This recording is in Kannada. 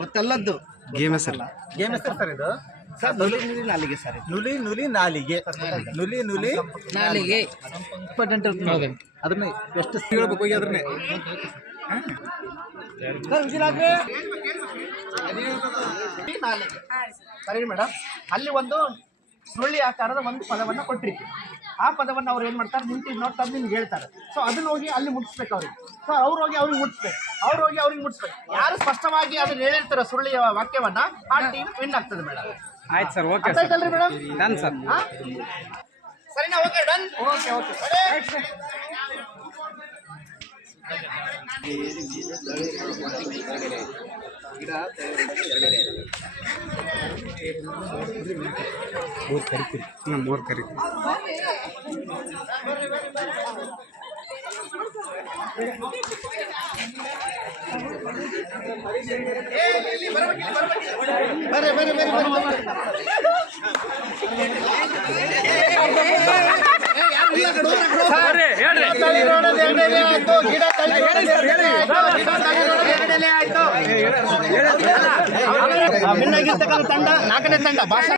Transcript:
ಗೊತ್ತಲ್ಲದ್ದು ಗೇಮ್ ಹೆಸರು ಸರ್ ಇದು ಸರ್ ನುಲಿ ನುಲಿ ನಾಲಿಗೆ ಸರ್ ನುಲಿ ನುಲಿ ನಾಲಿಗೆ ನುಲಿ ನುಲಿ ನಾಲಿಗೆ ಇಂಪಾರ್ಟೆಂಟ್ ಇರ್ತದೆ ಅದನ್ನ ಎಷ್ಟು ಹೇಳ್ಬೇಕು ಹೋಗಿ ಅದನ್ನೇ ಸರಿ ಮೇಡಮ್, ಅಲ್ಲಿ ಒಂದು ಸುರುಳಿ ಆಕಾರದ ಒಂದು ಪದವನ್ನು ಕೊಟ್ಟಿರ್ತೀವಿ. ಆ ಪದವನ್ನು ಅವ್ರು ಏನು ಮಾಡ್ತಾರೆ, ನಿಂತು ನೋಡ್ತಾ ನಿಮ್ಗೆ ಹೇಳ್ತಾರೆ. ಸೊ ಅದನ್ನ ಹೋಗಿ ಅಲ್ಲಿ ಮುಟ್ಟಿಸ್ಬೇಕು ಅವ್ರಿಗೆ. ಸೊ ಅವ್ರು ಹೋಗಿ ಅವ್ರಿಗೆ ಮುಟ್ಟಿಸ್ಬೇಕು, ಅವ್ರು ಹೋಗಿ ಅವ್ರಿಗೆ ಮುಟ್ಟಿಸ್ಬೇಕು. ಯಾರು ಸ್ಪಷ್ಟವಾಗಿ ಅದನ್ನ ಹೇಳಿರ್ತಾರೆ ಸುರುಳಿಯ ವಾಕ್ಯವನ್ನ, ಆ ಟೀಮ್ ವಿನ್ ಆಗ್ತದೆ ಮೇಡಮ್. ಆಯ್ತು ಸರ್, ಓಕೆ ಆಯ್ತಲ್ರಿ ಮೇಡಮ್? Done sir. ಸರಿನಾ? Okay done. ಓಕೆ ಮೂರು ಕರಿತೀವಿ. ವಿನ್ ಆಗಿರ್ತಕ್ಕಂಥ ತಂಡ 4ನೇ ತಂಡ ಭಾಷಾ